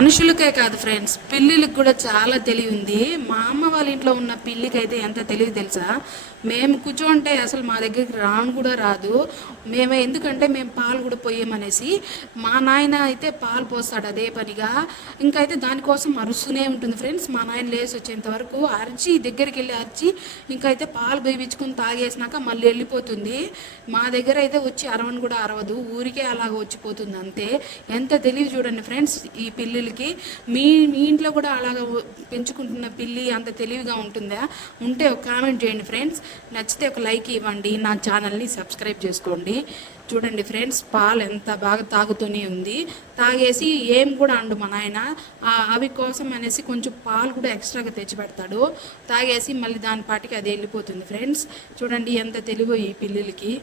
మనుషులకే కాదు ఫ్రెండ్స్, పిల్లులకు కూడా చాలా తెలివి ఉంది. మా అమ్మ వాళ్ళ ఇంట్లో ఉన్న పిల్లికి అయితే ఎంత తెలివి తెలుసా? మేము కూర్చోంటే అసలు మా దగ్గరికి రాను కూడా రాదు. ఎందుకంటే మేము పాలు కూడా పోయామనేసి. మా నాయన అయితే పాలు పోస్తాడు అదే పనిగా. ఇంకైతే దానికోసం అరుస్తూనే ఉంటుంది ఫ్రెండ్స్. మా నాయన లేచి వచ్చేంత వరకు అరిచి, దగ్గరికి వెళ్ళి అరిచి, ఇంకైతే పాలు పోయించుకుని తాగేసినాక మళ్ళీ వెళ్ళిపోతుంది. మా దగ్గర అయితే వచ్చి అరవని కూడా అరవదు, ఊరికే అలాగ వచ్చిపోతుంది అంతే. ఎంత తెలివి చూడండి ఫ్రెండ్స్ ఈ పిల్లులు. మీ మీ ఇంట్లో కూడా అలాగ పెంచుకుంటున్న పిల్లి అంత తెలివిగా ఉంటుందా? ఉంటే ఒక కామెంట్ చేయండి ఫ్రెండ్స్. నచ్చితే ఒక లైక్ ఇవ్వండి, నా ఛానల్ని సబ్స్క్రైబ్ చేసుకోండి. చూడండి ఫ్రెండ్స్, పాలు ఎంత బాగా తాగుతూనే ఉంది. తాగేసి ఏం కూడా అండు మా నాయన. అవి కోసం అనేసి కొంచెం పాలు కూడా ఎక్స్ట్రాగా తెచ్చి పెడతాడు. తాగేసి మళ్ళీ దాని పాటికి అది వెళ్ళిపోతుంది ఫ్రెండ్స్. చూడండి ఎంత తెలివో ఈ పిల్లులకి.